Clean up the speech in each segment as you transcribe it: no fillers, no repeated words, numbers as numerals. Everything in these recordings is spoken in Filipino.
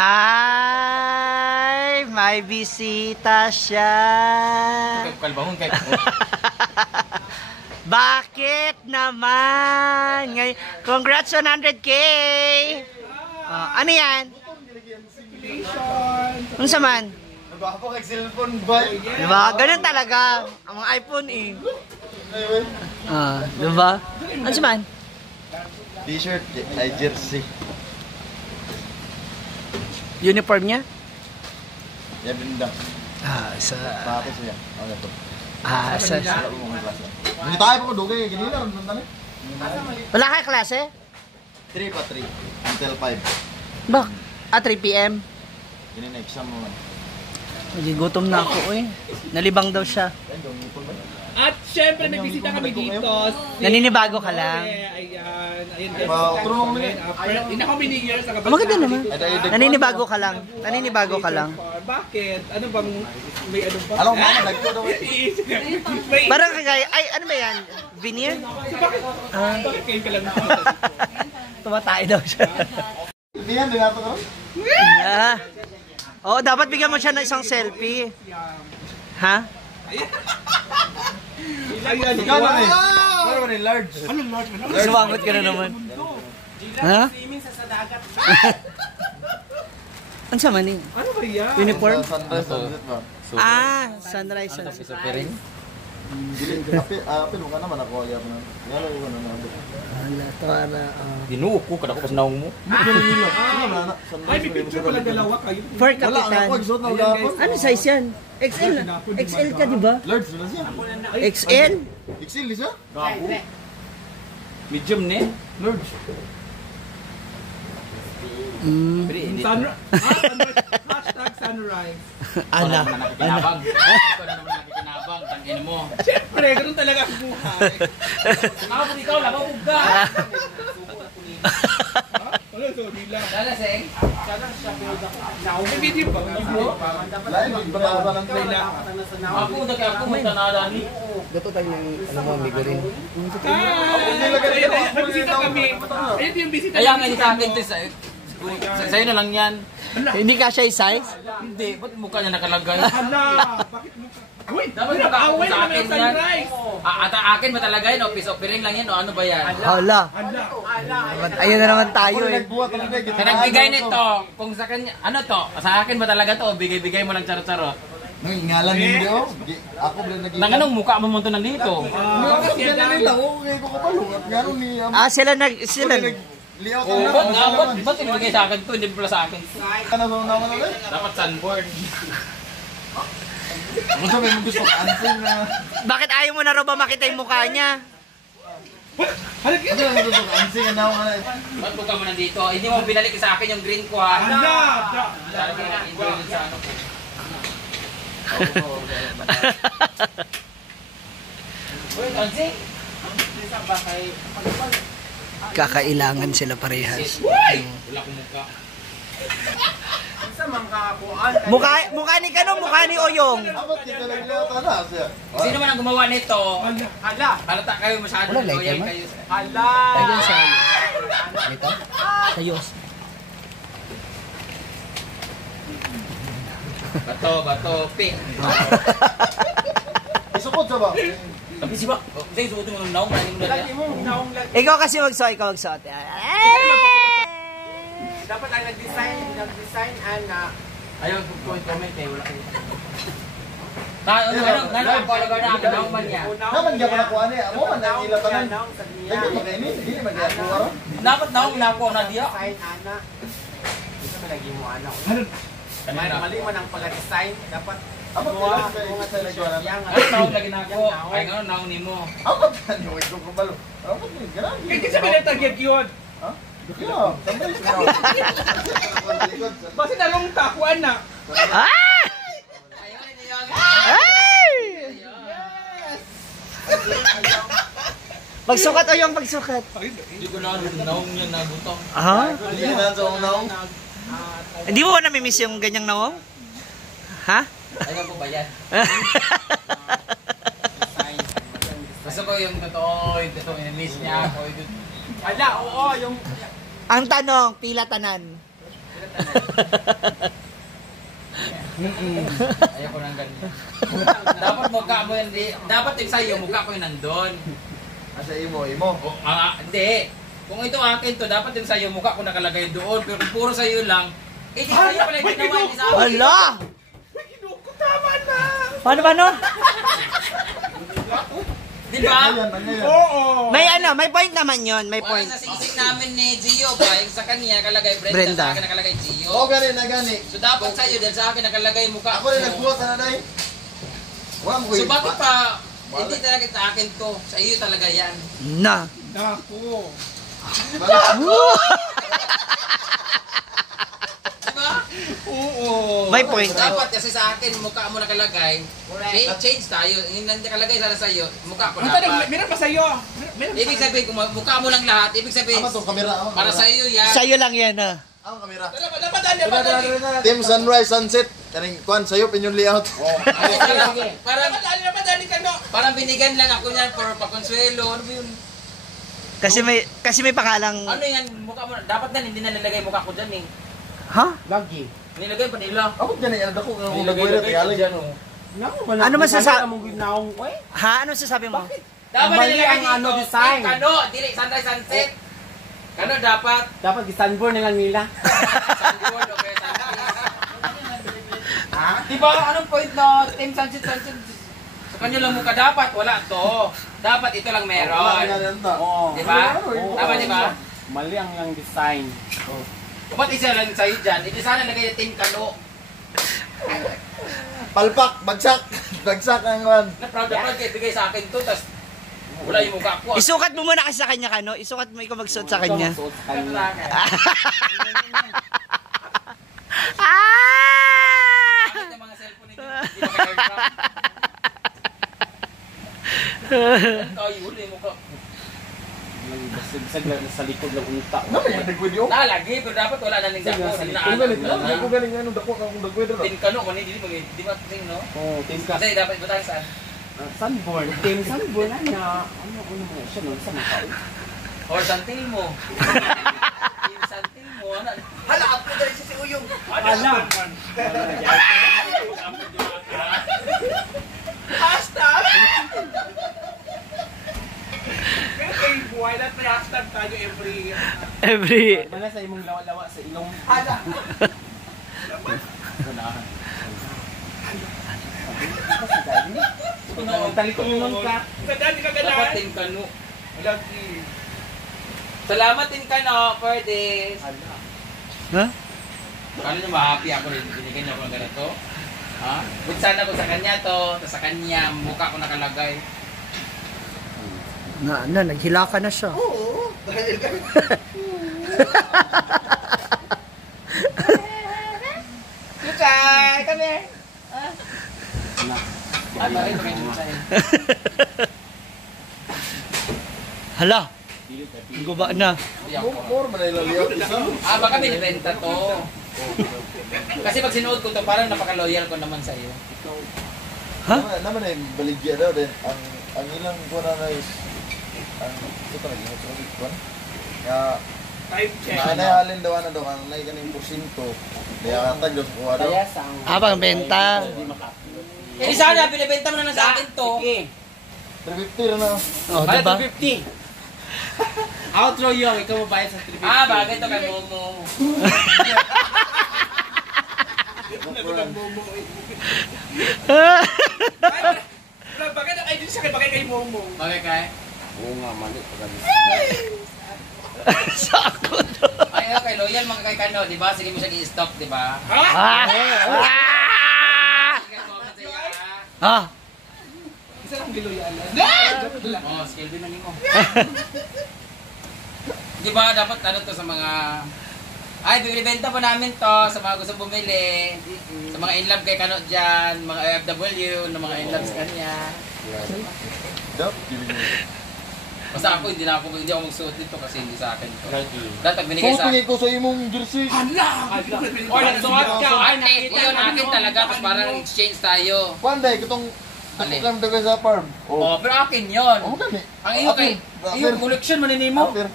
Ay, may bisita siya. Kalbahon kayo. Bakit naman? Congrats on 100K! Ano yan? Ano sa man? Nagwapa kay cellphone ba? Diba? Ganun talaga. Ang mga iPhone eh. Diba? Ano sa man? T-shirt, ay jersey. Uniform niya? Ya benda. Sa... Tapos siya. Ano to? Sa... Hindi tayo pa ko dugay, gini lang nandun. Wala kayo klase? 3 pa 3 until 5. Bak? 3 PM? Gini na exam mo man. Gutom na ako eh. Nalibang daw siya. At syempre may bisita kami dito. Naninibago ka lang? Ayan. Ayan. Turong mo na. In how many years? Maganda naman. Naninibago ka lang. Naninibago ka lang. Bakit? Ano bang may ano ba? Alam mo mama, nagko daw. Parang kagaya, ay ano ba yan? Veneer? Bakit kayo ka lang? Tumatay daw siya. Hindi yan, dingato ka rin? Oo, dapat bigyan mo siya ng isang selfie. Ha? Ayan. Ikaw na eh. Ano ba ni large? Ano large? Sumangot ka na naman. Ha? Ano sa mani? Ano ba yan? Uniform? Sunrise, sunset ba? Sunrise, sunset. Apil mo ka naman ako. Yan lang yung ano. Wala, tawara. Dinuok ko, kada ko pas naong mo. Ay, may picture pala dalawa kayo. For Wala, kapitan. ako exot na ugapon. Ano size yan? XL? XL ka, di ba? Large na siya. XL? XL di siya? Medium ne. Large. Hashtag sunrise. Ala. Nakikinabang. Ikaw na naman nakikinabang. Tangin mo. Siyempre, ganun talaga ang buhay. Nakapun ikaw, lababog ka. Wala, sorry lang. Lalaseng. May video ba? Lain, magbatawa lang tayo. Ako, daki ako, may tanada ni. Gato tayo ng ano mo, migorin. May bisita kami. Ayun yung bisita. Kaya nga, sa akin to, sa'yo na lang yan. Hindi ka siya size? Hindi, ba't mukha niya nakalagay? Hala, bakit mo? Uy, Dapat nag-away sa naman akin ang yan. sunrise. Akin ba talaga yun? O peace offering lang yan? O ano ba yan? Hala. Ayun na naman tayo eh. Nagbuhat talaga. Sa nagbigay nito, kung sa kanya, ano to? Sa akin ba talaga to? Bigay-bigay mo lang charot-charot. Nung ingalan hindi ako. Ako ba naging... Nang anong mukha mo mo to nandito? Ako ba nalita ko? Kaya ko kapalo. At gano'n ni... Sila Liyaw Oh, ba't ibigay sa akin to? Hindi pala sa akin. Ano ba naman ulit? Dapat sunboard. Ano sabi mo gusto ka? Answer na... Bakit ayaw mo na raw ba makita yung mukha niya? Ano yung gusto ka? Answer na ako na... Ba't mukha mo nandito? Hindi mo binalik sa akin yung green ko ha? Hala. Sabi na enjoy sa ano ko. Uy, Kansi? Kakailangan sila parehas. Wala kong mukha. Mukha ni Kano, mukha ni Oyong. Dapat dito lang liyaw tala siya. Sino man ang gumawa nito? Hala. Halata kayo masyado. Wala, like loyal naman. kayo. Hala. Ayun sa ito. Sayos. Bato, pink. Isukot siya ba? Tapi si ba? Kasi suot mo ng naong, nani mo na yan. Ikaw kasi magsuot, ikaw magsuot. Dapat ang nag-design and Ayaw, comment eh, wala kayo. Ano ang palaga na ang naong man niya? Naman niya pala kuha niya. Amo man ang ila tanan. Lagi mo kayo ni. Hindi naman niya kuha ron. Dapat naong nakuha na diya. ana. Ito man lagi mo ana. Kanina. Mali man ang pag-design, dapat Amo kailan sa nagkuha na. Ano naong lagi na ako? Ay nga naong ni mo. Amo tanyo ito ko balo. Amo ni grabe. Kasi sabi na target yun. Ha? Yeah, sunrise na. Kasi nalong takuan na. Ah! Ay! Pagsukat o yung pagsukat. Hindi ko na naong niya nagutong. Ah? Hindi na sa unaw. Hindi mo ba namimiss yung ganyang nawong? Ha? Ayaw ko ba yan? Gusto ko yung totoo, in-miss niya ako. Ala, oo, yung Ang tanong, pila tanan? Ayaw ko nang ganyan. Dapat mukha mo yan, dapat yung sa'yo, mukha ko yung nandun. Asa imo, imo. Hindi. Kung ito akin to, dapat yung sa'yo, mukha ko nakalagay doon. Pero kung puro sa'yo lang, eh di sa'yo pala yung ginawa, hindi sa akin. Wala! Tama na! Paano? Di ba? Oo! May point naman yon, may Wala point. sa sisig namin ni Gio ba? Yung sa kanya nakalagay Brenda, Brenda. sa akin nakalagay Gio. Oo, gani na gani. So dapat sa'yo, dahil sa akin nakalagay mukha Ako rin nagbuhat na day. Wala mo So bakit pa, hindi talaga sa akin to. Sa iyo talaga yan. Na. Naku! Diba? Oo! May point. Dapat kasi sa akin, mukha mo nakalagay. Change tayo. Yung nakalagay sana sa iyo, mukha ko Ang tanong, dapat. meron pa sa'yo? Meron pa Ibig sabihin, kung mukha mo lang lahat, ibig sabihin, Ama to kamera, ama. para sa iyo yan. Sa'yo lang yan, ha? Ang kamera. Dapat dali! Team Sunrise Sunset. Kaning kwan sayo pinyong layout. Parang ka no? parang binigyan lang ako niyan for pakonsuelo. Ano ba yun? Kasi may pangalang... Ano yan? Mukha mo. Dapat na hindi na nilagay mukha ko dyan eh. Ha? Lagi. Nilagay pa nila. Ako gani ana dako nga Nilagay nagbuhat ko tayo. dyan oh. Ano masasabi? Eh? Ha? Ano sasabi mo? Dapat Mali nilagay ang dito. ano, design. Kano, dili sunrise sunset. Kano dapat? Dapat gisanborn na lang nila. Sunboard o kaya sunrise. Diba? Anong point no? Team sunset. Sa kanya lang mukha dapat. Wala to. Dapat ito lang meron. Oo. Diba? Tama diba? Mali ang lang design. Ba't isa lang sa'yo dyan? Hindi sana nagay team kano. Palpak, bagsak. Bagsak ang kwan. Na proud kayo bigay sa akin to. Tapos wala yung mukha ko. Isukat mo muna kasi sa kanya, Kano. Isukat mo ikaw magsuot sa kanya. Suot sa kanya. Bakit yung mga cellphone nito? Hindi ba kayo airdrop? Ay, wala yung mukha. Bisag lang sa likod lang unta. Naman yung nagvideo. Lagi, pero dapat wala na ning dako. Hindi na Kung alam. galing lang, kung galing ano dako kung nagvideo. Tin kano ko ni di ba ting no? Oo, team ka. Kasi dapat butang saan? Sunborn. Team Sunborn na. Ano mo siya no? Sa mukha. Or santil mo. Yung santil mo ano? Hala, ako dali si Uyong. Ala. Hashtag. Okay, buhay na may hashtag tayo every... Wala sa imong lawa-lawa sa ilong. Hala. Talikod mo nun ka. Dapat tin kano. Salamat tin kano for this. Ha? Paano nyo ma-happy ako rin? Binigyan niyo ako ng ganito? Ha? Buksan ako sa kanya to, tapos sa kanya, mukha ko nakalagay. Naghila ka na siya. Oo, dahil ka. Chuchay! Kami! Ano rin kami Chuchay? Hala, guba na. More man ay layout isa. Baka binibenta to. Kasi pag sinuot ko to, parang napaka-loyal ko naman sa iyo. Ha? Naman ay baligya daw din. Ang ilang kuwan na is ang ito na yung kuwan. Time check. Nahalin daw ano daw ang nay kaning porsyento. Kaya katag daw kuha daw. Pang benta. Eh sana, binibenta mo na lang sa akin to. 350 na. Oh, diba? 350. Outro yung, ikaw mabayad sa 350. Bagay to kay Momo. Bagay na kayo din sa bagay kay Momo. Bagay kay? Oo nga, mali. Sako to. Ay, okay, loyal mga kay Kano, di ba? Sige mo siya i-stock, di ba? Ha? Sige, comment sa iyo, ha? Ah! Isa lang giloyalan. Oh, skill din na mo. Di ba dapat ano to sa mga ay, bibenta po namin to sa mga gusto bumili. Sa mga in love kay Kano dyan, mga OFW, na mga in love sa kanya. Daw. Basta ako, hindi ako magsuot nito kasi hindi sa akin to. Dapat binigay sa Pupingin ko sa imong jersey. or nagsuot ka. Ay, yun akin talaga kasi parang exchange tayo. Panday kitong lang daw sa farm. Oh, pero akin yun. Oh, gani. Ang iyo kay, iyo collection maninimo. After.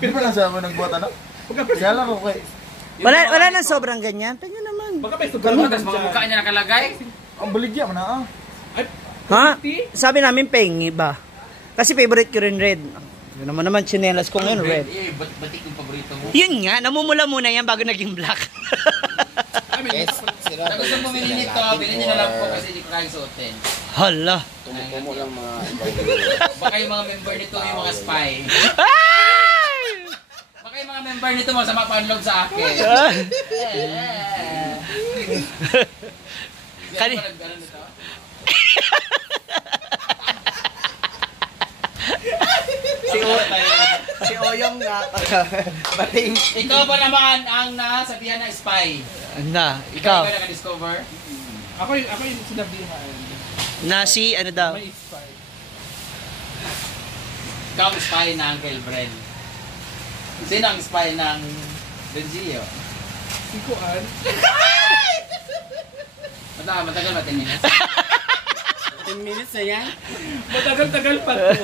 Di ba lang sa mo nagbuhat ano? Kaya lang ako kay. Wala nang sobrang ganyan. Tingnan naman. Baka may sobrang Tapos mga mukha niya nakalagay. Ang baligya man ah. Ay, Ha? Sabi namin pengi ba? Kasi favorite ko rin red. Yun naman chinelas ko ngayon red. Eh, batik yung paborito mo. Yun nga, namumula muna yan bago naging black. I mean, Sa gusto bumili nito, bilhin niyo na lang po kasi hindi ko kaya suotin. Hala. Tumutumo lang mga Baka yung mga member nito yung mga spy. Ay! Baka yung mga member nito masama panlog sa akin. Kani- Ano nito? si Oyong nga. Bating. Ikaw ba naman ang nasabihan na spy? Na, Ikaw ikaw. ba naka-discover? Ako yung sinabihan. Na si, ano daw? May spy. Ikaw ang spy ng Uncle Bren. Sino ang spy ng Benzio? Si Kuan. Matagal ba 10 minutes? 10 minutes na yan. Matagal-tagal pa to.